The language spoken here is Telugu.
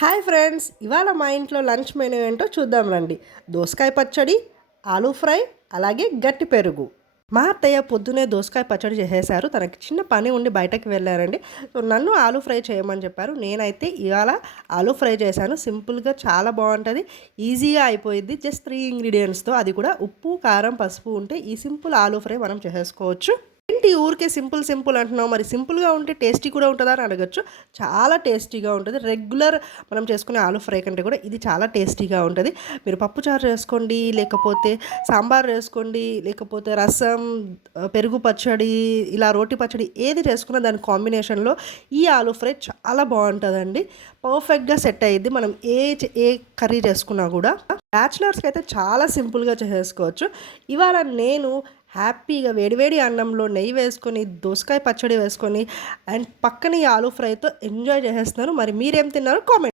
హాయ్ ఫ్రెండ్స్, ఇవాళ మా ఇంట్లో లంచ్ మెనూ ఏంటో చూద్దాం రండి. దోసకాయ పచ్చడి, ఆలూ ఫ్రై, అలాగే గట్టి పెరుగు. మా అత్తయ్య పొద్దునే దోసకాయ పచ్చడి చేసేసారు. తనకి చిన్న పని ఉండి బయటకు వెళ్ళారండి. సో నన్ను ఆలూ ఫ్రై చేయమని చెప్పారు. నేనైతే ఇవాళ ఆలూ ఫ్రై చేశాను. సింపుల్గా చాలా బాగుంటుంది, ఈజీగా అయిపోయింది. జస్ట్ 3 ఇంగ్రీడియంట్స్తో, అది కూడా ఉప్పు, కారం, పసుపు ఉంటే ఈ సింపుల్ ఆలూ ఫ్రై మనం చేసేసుకోవచ్చు. ఏంటి ఊరికే సింపుల్ సింపుల్ అంటున్నావు, మరి సింపుల్గా ఉంటే టేస్టీ కూడా ఉంటుందా అని అడగచ్చు. చాలా టేస్టీగా ఉంటుంది. రెగ్యులర్ మనం చేసుకునే ఆలూ ఫ్రై కంటే కూడా ఇది చాలా టేస్టీగా ఉంటుంది. మీరు పప్పుచారు చేసుకోండి, లేకపోతే సాంబార్ చేసుకోండి, లేకపోతే రసం, పెరుగు పచ్చడి, ఇలా రోటి పచ్చడి ఏది చేసుకున్నా దాని కాంబినేషన్లో ఈ ఆలూ ఫ్రై చాలా బాగుంటుందండి. పర్ఫెక్ట్గా సెట్ అయ్యిద్ది. మనం ఏ కర్రీ చేసుకున్నా కూడా. బ్యాచిలర్స్కి అయితే చాలా సింపుల్గా చేసేసుకోవచ్చు. ఇవాళ నేను హ్యాపీగా వేడివేడి అన్నంలో నెయ్యి వేసుకొని, దోసకాయ పచ్చడి వేసుకొని, అండ్ పక్కన ఈ ఆలూ ఫ్రైతో ఎంజాయ్ చేసేస్తున్నాను. మరి మీరేం తిన్నారో కామెంట్